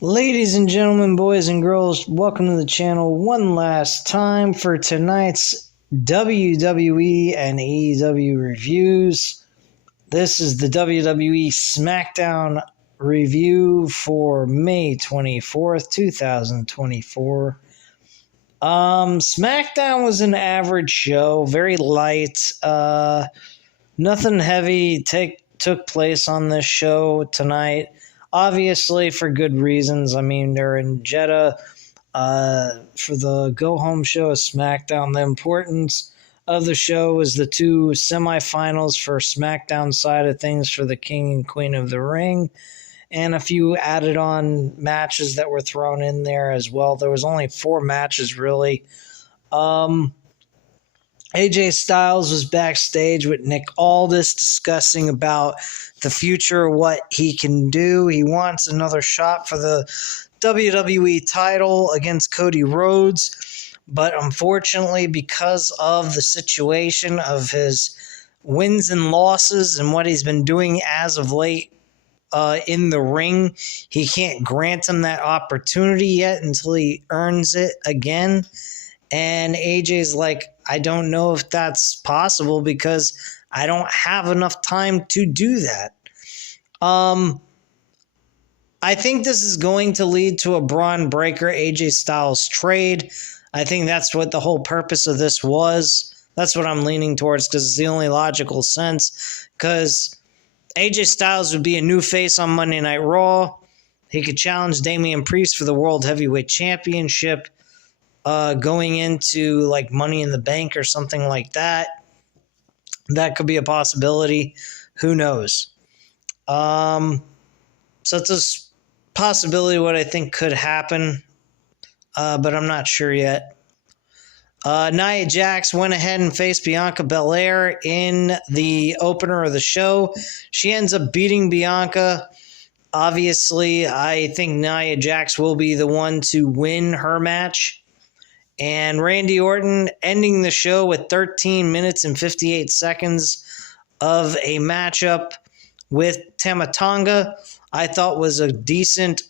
Ladies and gentlemen, boys and girls, welcome to the channel one last time for tonight's WWE and AEW reviews. This is the WWE Smackdown review for May 24th, 2024. Smackdown was an average show, very light. Nothing heavy took place on this show tonight. Obviously, for good reasons. I mean, they're in Jeddah for the go-home show of SmackDown. The importance of the show is the two semifinals for SmackDown side of things for the King and Queen of the Ring, and a few added-on matches that were thrown in there as well. There was only 4 matches, really. AJ Styles was backstage with Nick Aldis discussing about the future, what he can do. He wants another shot for the WWE title against Cody Rhodes, but unfortunately, because of the situation of his wins and losses and what he's been doing as of late in the ring, he can't grant him that opportunity yet until he earns it again. And AJ's like, I don't know if that's possible because I don't have enough time to do that. I think this is going to lead to a Braun Breaker AJ Styles trade. I think that's what the whole purpose of this was. That's what I'm leaning towards because it's the only logical sense. Because AJ Styles would be a new face on Monday Night Raw. He could challenge Damian Priest for the World Heavyweight Championship. Going into like Money in the Bank or something like that. That could be a possibility. Who knows? So it's a possibility what I think could happen, but I'm not sure yet. Nia Jax went ahead and faced Bianca Belair in the opener of the show. She ends up beating Bianca. Obviously, I think Nia Jax will be the one to win her match. And Randy Orton ending the show with 13 minutes and 58 seconds of a matchup with Tama Tonga, I thought was a decent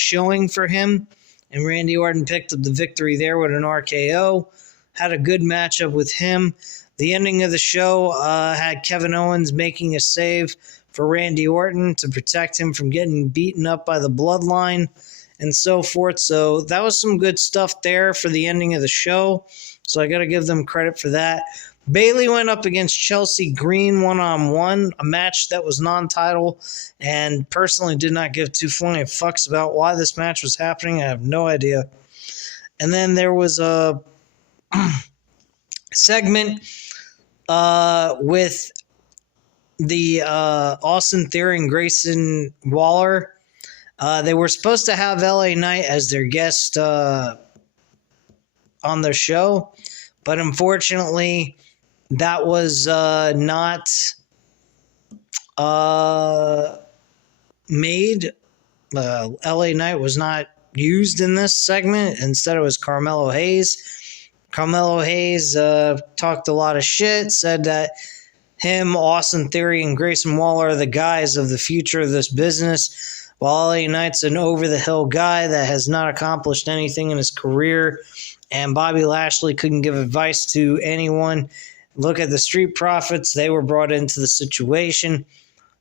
showing for him. And Randy Orton picked up the victory there with an RKO. Had a good matchup with him. The ending of the show had Kevin Owens making a save for Randy Orton to protect him from getting beaten up by the Bloodline and so forth. So that was some good stuff there for the ending of the show. So I got to give them credit for that. Bayley went up against Chelsea Green one-on-one, a match that was non-title, and personally did not give two flying fucks about why this match was happening. I have no idea. And then there was a segment with the Austin Theory and Grayson Waller. They were supposed to have LA Knight as their guest on their show, but unfortunately, that was not made. LA Knight was not used in this segment. Instead, it was Carmelo Hayes. Carmelo Hayes talked a lot of shit, said that him, Austin Theory, and Grayson Waller are the guys of the future of this business. While LA Knight's an over-the-hill guy that has not accomplished anything in his career, and Bobby Lashley couldn't give advice to anyone. Look at the Street Profits. They were brought into the situation.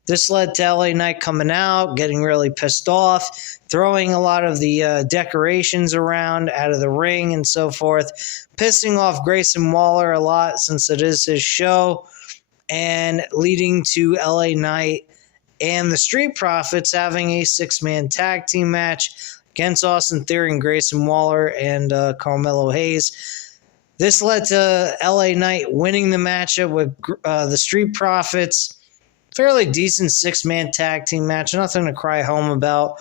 This led to LA Knight coming out, getting really pissed off, throwing a lot of the decorations around out of the ring and so forth, pissing off Grayson Waller a lot since it is his show, and leading to LA Knight and the Street Profits having a 6-man tag team match against Austin Theory and Grayson Waller and Carmelo Hayes. This led to LA Knight winning the matchup with the Street Profits. Fairly decent 6-man tag team match. Nothing to cry home about.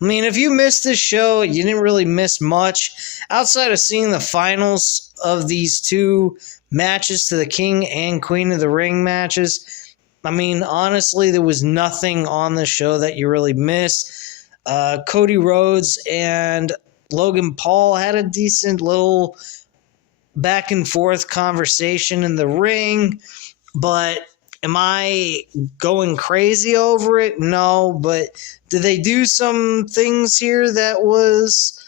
I mean, if you missed this show, you didn't really miss much. Outside of seeing the finals of these two matches to the King and Queen of the Ring matches, I mean, honestly, there was nothing on the show that you really missed. Cody Rhodes and Logan Paul had a decent little back and forth conversation in the ring, but Am I going crazy over it? No, but did they do some things here that was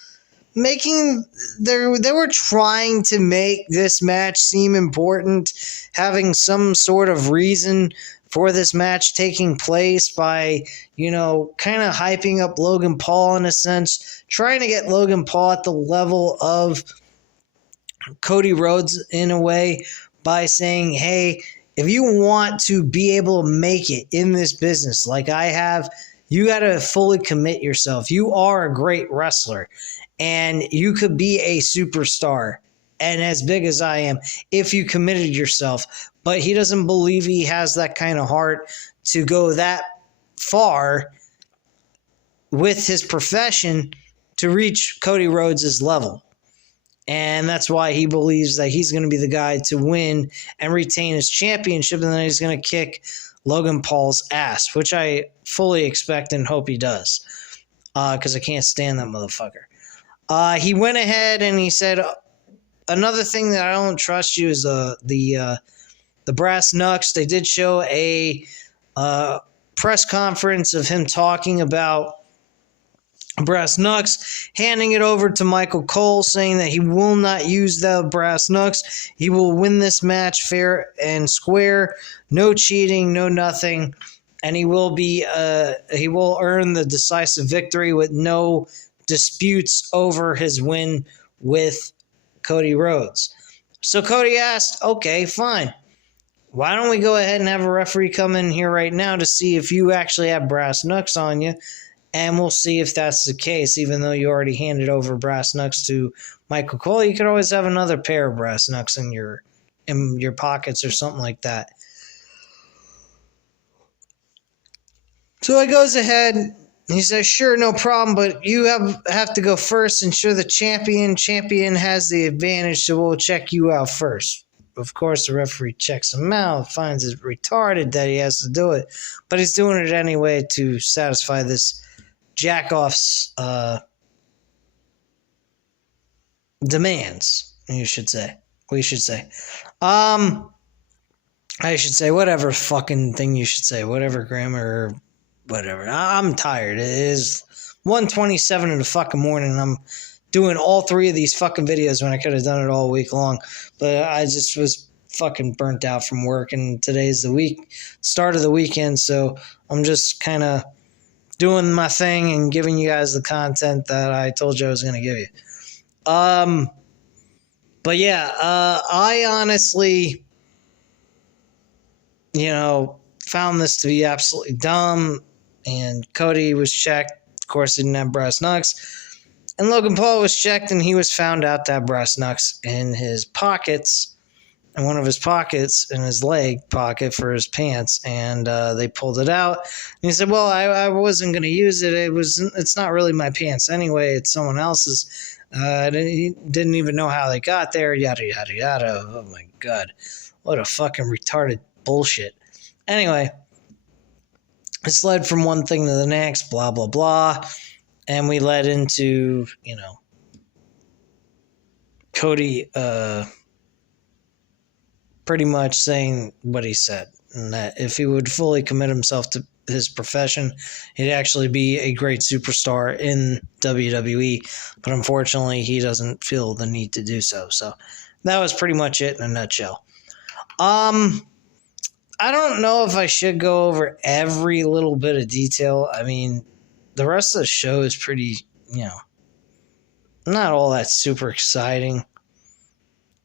making they were trying to make this match seem important, having some sort of reason for this match taking place by, kind of hyping up Logan Paul in a sense, trying to get Logan Paul at the level of Cody Rhodes in a way by saying, hey, if you want to be able to make it in this business like I have, you got to fully commit yourself. You are a great wrestler and you could be a superstar and as big as I am if you committed yourself. But he doesn't believe he has that kind of heart to go that far with his profession to reach Cody Rhodes' level. And that's why he believes that he's going to be the guy to win and retain his championship, and then he's going to kick Logan Paul's ass, which I fully expect and hope he does, because I can't stand that motherfucker. He went ahead and he said, another thing that I don't trust you is the brass knucks. They did show a press conference of him talking about brass knucks, handing it over to Michael Cole, saying that he will not use the brass knucks. He will win this match fair and square, no cheating, no nothing, and he will earn the decisive victory with no disputes over his win with Cody Rhodes. So Cody asked, okay, fine. Why don't we go ahead and have a referee come in here right now to see if you actually have brass knucks on you? And we'll see if that's the case, even though you already handed over brass knucks to Michael Cole. You could always have another pair of brass knucks in your pockets or something like that. So he goes ahead and he says, sure, no problem, but you have to go first. Ensure the champion has the advantage, so we'll check you out first. Of course, the referee checks him out, finds it retarded that he has to do it, but he's doing it anyway to satisfy this Jackoff's demands, we should say. I should say whatever fucking thing you should say, whatever grammar or whatever. I'm tired. It is 1:27 in the fucking morning and I'm doing all three of these fucking videos when I could have done it all week long. But I just was fucking burnt out from work and today's the start of the weekend, so I'm just kind of doing my thing and giving you guys the content that I told you I was going to give you. But yeah, I honestly, found this to be absolutely dumb. And Cody was checked. Of course, he didn't have brass knucks. And Logan Paul was checked, and he was found out to have brass knucks in his pockets. In one of his pockets, in his leg pocket for his pants, and they pulled it out. And he said, well, I wasn't going to use it. It's not really my pants anyway. It's someone else's. He didn't even know how they got there, yada, yada, yada. Oh, my God. What a fucking retarded bullshit. Anyway, this led from one thing to the next, blah, blah, blah. And we led into, Cody pretty much saying what he said, and that if he would fully commit himself to his profession, he'd actually be a great superstar in WWE, but unfortunately he doesn't feel the need to do so. So that was pretty much it in a nutshell. I don't know if I should go over every little bit of detail. I mean, the rest of the show is pretty, not all that super exciting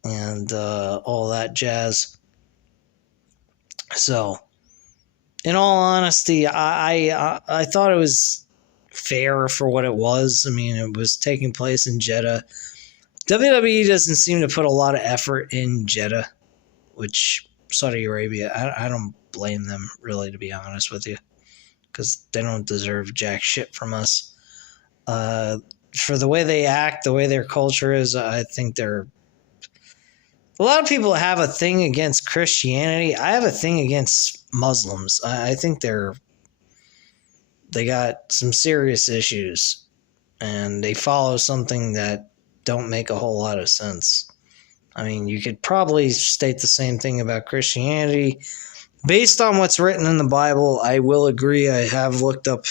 and all that jazz. So, in all honesty, I thought it was fair for what it was. I mean, it was taking place in Jeddah. WWE doesn't seem to put a lot of effort in Jeddah, which Saudi Arabia, I don't blame them, really, to be honest with you, because they don't deserve jack shit from us. For the way they act, the way their culture is, I think they're... A lot of people have a thing against Christianity. I have a thing against Muslims. I think they got some serious issues, and they follow something that don't make a whole lot of sense. I mean, you could probably state the same thing about Christianity, based on what's written in the Bible, I will agree. I have looked up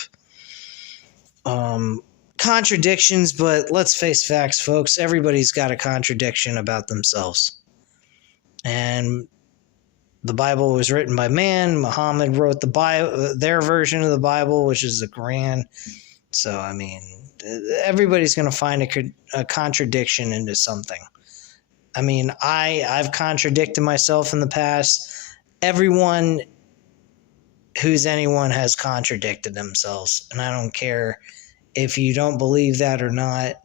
contradictions, but let's face facts, folks. Everybody's got a contradiction about themselves. And the Bible was written by man. Muhammad wrote the Bible, their version of the Bible, which is the Quran. So, I mean, everybody's going to find a contradiction into something. I mean, I've contradicted myself in the past. Everyone who's anyone has contradicted themselves, and I don't care if you don't believe that or not.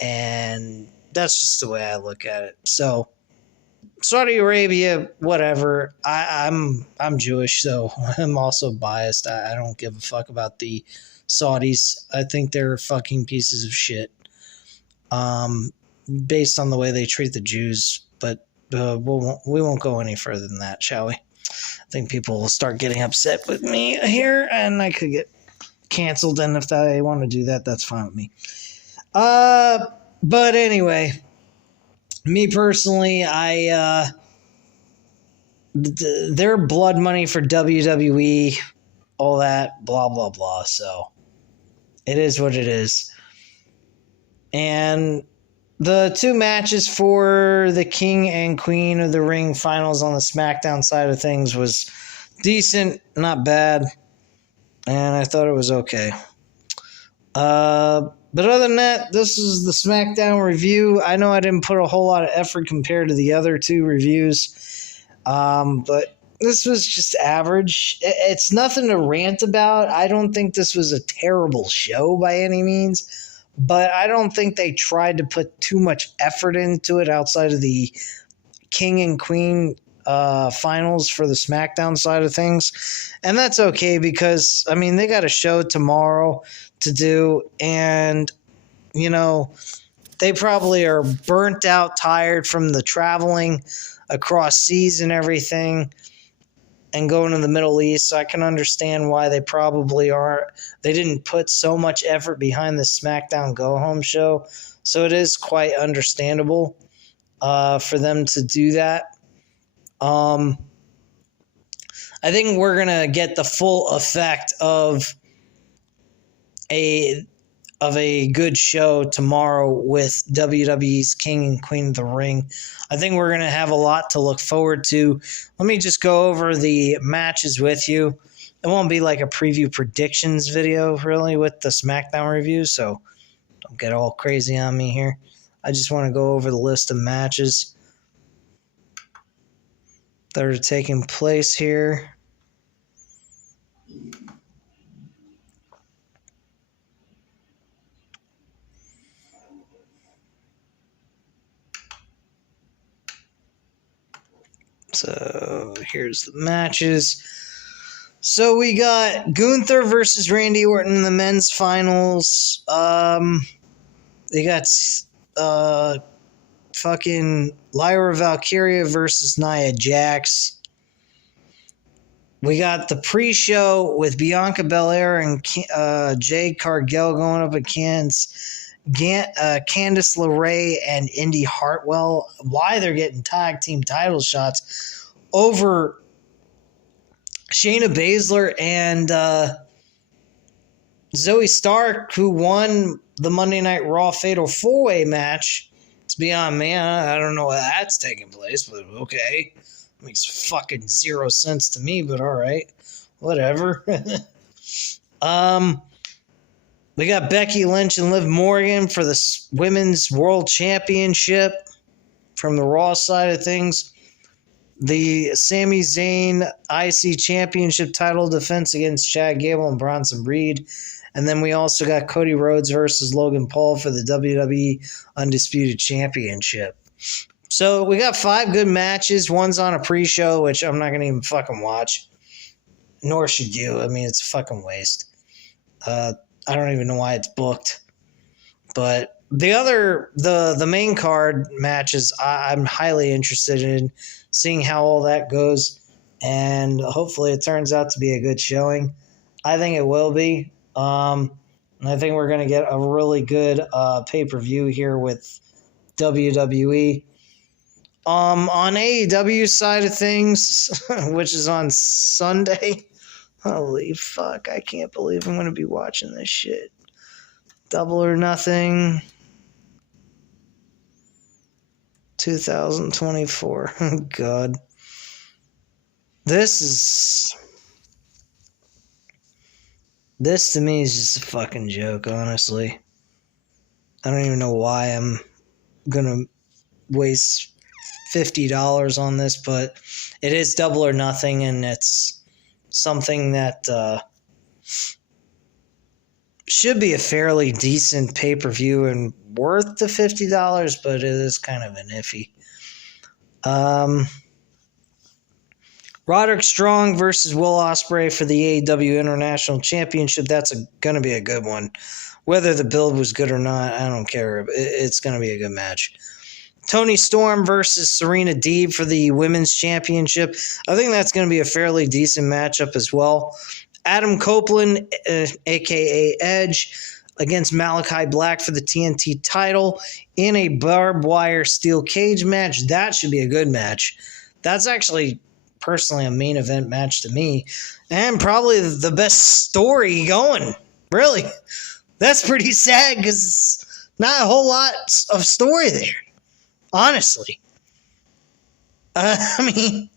And that's just the way I look at it. So, Saudi Arabia, whatever. I'm Jewish, so I'm also biased. I don't give a fuck about the Saudis. I think they're fucking pieces of shit. Based on the way they treat the Jews, but we won't go any further than that, shall we? I think people will start getting upset with me here, and I could get canceled. And if they want to do that, that's fine with me. But anyway. Me personally, they're blood money for WWE, all that, blah, blah, blah. So, it is what it is. And the two matches for the King and Queen of the Ring finals on the Smackdown side of things was decent, not bad. And I thought it was okay. But other than that, this is the Smackdown review. I know I didn't put a whole lot of effort compared to the other two reviews, but this was just average. It's nothing to rant about. I don't think this was a terrible show by any means, but I don't think they tried to put too much effort into it outside of the King and Queen finals for the Smackdown side of things. And that's okay because, I mean, they got a show tomorrow to do, and you know, they probably are burnt out, tired from the traveling across seas and everything and going to the Middle East. So I can understand why they didn't put so much effort behind the Smackdown Go Home show. So it is quite understandable for them to do that. I think we're going to get the full effect of a good show tomorrow with WWE's King and Queen of the Ring. I think we're going to have a lot to look forward to. Let me just go over the matches with you. It won't be like a preview predictions video, really, with the SmackDown review, so don't get all crazy on me here. I just want to go over the list of matches that are taking place here. So here's the matches. So we got Gunther versus Randy Orton in the men's finals. They got fucking Lyra Valkyria versus Nia Jax. We got the pre-show with Bianca Belair and Jade Cargill going up against Candice LeRae and Indy Hartwell. Why they're getting tag team title shots over Shayna Baszler and Zoe Stark, who won the Monday Night Raw Fatal 4-Way match. It's beyond me. I don't know why that's taking place, but okay. Makes fucking zero sense to me, but all right. Whatever. We got Becky Lynch and Liv Morgan for the Women's World Championship from the Raw side of things. The Sami Zayn IC Championship title defense against Chad Gable and Bronson Reed. And then we also got Cody Rhodes versus Logan Paul for the WWE Undisputed Championship. So we got 5 good matches. One's on a pre-show, which I'm not going to even fucking watch. Nor should you. I mean, it's a fucking waste. I don't even know why it's booked. But the main card matches, I'm highly interested in seeing how all that goes. And hopefully it turns out to be a good showing. I think it will be. And I think we're going to get a really good pay-per-view here with WWE. On AEW side of things, which is on Sunday. Holy fuck, I can't believe I'm going to be watching this shit. Double or Nothing 2024. Oh, God. This to me is just a fucking joke, honestly. I don't even know why I'm going to waste $50 on this, but it is Double or Nothing, and it's something that should be a fairly decent pay-per-view and worth the $50, but it is kind of an iffy. Roderick Strong versus Will Ospreay for the AEW International Championship. That's going to be a good one. Whether the build was good or not, I don't care. It's going to be a good match. Toni Storm versus Serena Deeb for the Women's Championship. I think that's going to be a fairly decent matchup as well. Adam Copeland, a.k.a. Edge, against Malachi Black for the TNT title in a barbed wire steel cage match. That should be a good match. That's actually, personally, a main event match to me. And probably the best story going. Really. That's pretty sad because not a whole lot of story there. Honestly. I mean,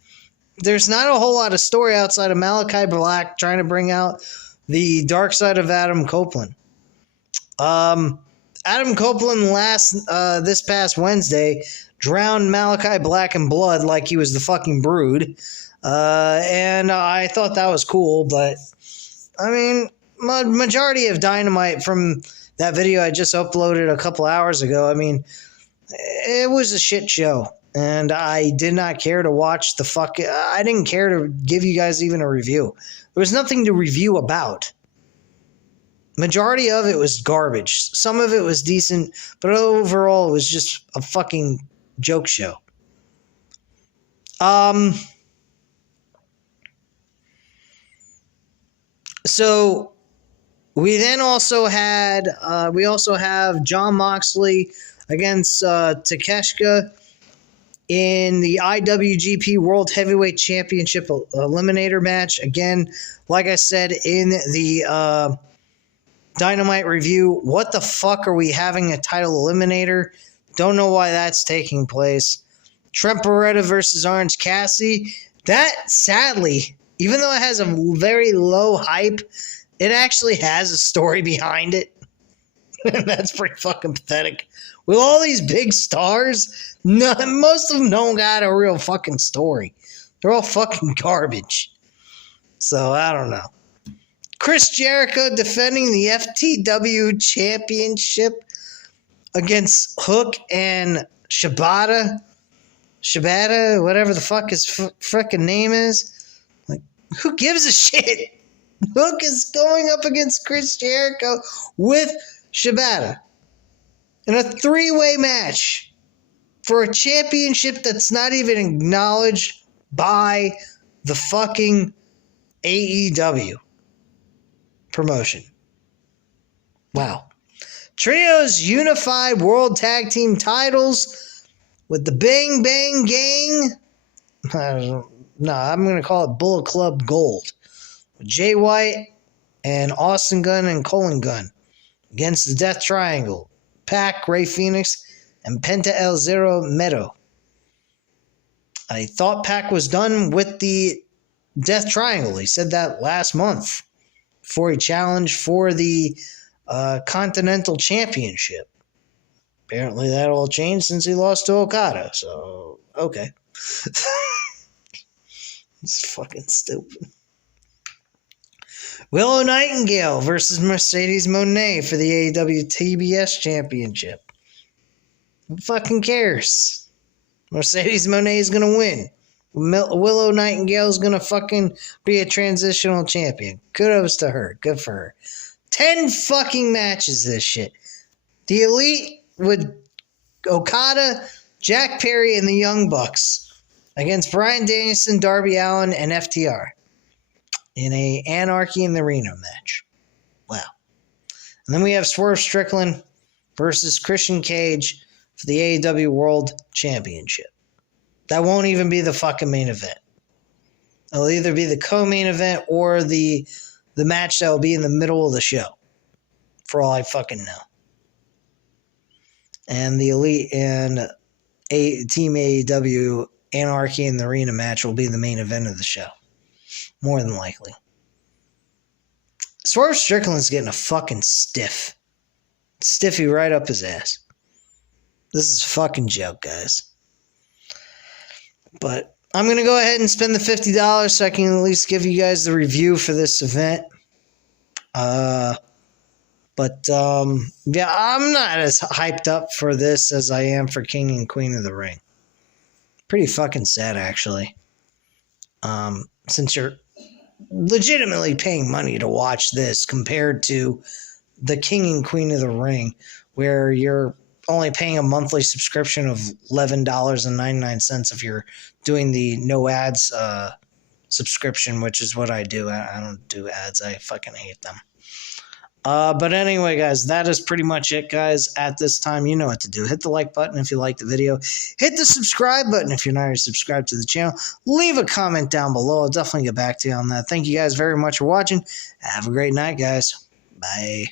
there's not a whole lot of story outside of Malachi Black trying to bring out the dark side of Adam Copeland. Adam Copeland this past Wednesday drowned Malachi Black in blood like he was the fucking Brood. And I thought that was cool, but I mean, majority of Dynamite from that video I just uploaded a couple hours ago, I mean, it was a shit show, and I did not care to watch I didn't care to give you guys even a review. There was nothing to review about. Majority of it was garbage. Some of it was decent, but overall it was just a fucking joke show. So we then also have Jon Moxley against Takeshita in the IWGP World Heavyweight Championship Eliminator match. Again, like I said in the Dynamite review, what the fuck are we having a title eliminator? Don't know why that's taking place. Trent Beretta versus Orange Cassidy. That, sadly, even though it has a very low hype, it actually has a story behind it. That's pretty fucking pathetic. With all these big stars, most of them don't got a real fucking story. They're all fucking garbage. So, I don't know. Chris Jericho defending the FTW Championship against Hook and Shibata, whatever the fuck his frickin' name is. Like, who gives a shit? Hook is going up against Chris Jericho with Shibata in a three-way match for a championship that's not even acknowledged by the fucking AEW promotion. Wow. Trios unified world tag team titles with the Bang Bang Gang. I'm going to call it Bullet Club Gold. With Jay White and Austin Gunn and Colin Gunn against the Death Triangle. Pac, Rey Fenix, and Penta El Zero Miedo. I thought Pac was done with the Death Triangle. He said that last month before he challenged for the Continental Championship. Apparently that all changed since he lost to Okada. So, okay. It's fucking stupid. Willow Nightingale versus Mercedes Moné for the AEW TBS Championship. Who fucking cares? Mercedes Moné is going to win. Willow Nightingale is going to fucking be a transitional champion. Kudos to her. Good for her. 10 fucking matches this shit. The Elite with Okada, Jack Perry, and the Young Bucks against Bryan Danielson, Darby Allin, and FTR in a Anarchy in the Arena match. Wow. And then we have Swerve Strickland versus Christian Cage for the AEW World Championship. That won't even be the fucking main event. It'll either be the co-main event or the match that will be in the middle of the show. For all I fucking know. And the Elite and Team AEW Anarchy in the Arena match will be the main event of the show. More than likely. Swerve Strickland's getting a fucking stiff. Stiffy right up his ass. This is a fucking joke, guys. But I'm going to go ahead and spend the $50 so I can at least give you guys the review for this event. Yeah, I'm not as hyped up for this as I am for King and Queen of the Ring. Pretty fucking sad, actually. Since you're legitimately paying money to watch this compared to the King and Queen of the Ring, where you're only paying a monthly subscription of $11.99 if you're doing the no ads subscription, which is what I do. I don't do ads. I fucking hate them. But anyway, guys, that is pretty much it, guys. At this time, you know what to do. Hit the like button if you like the video. Hit the subscribe button if you're not already subscribed to the channel. Leave a comment down below. I'll definitely get back to you on that. Thank you guys very much for watching. Have a great night, guys. Bye.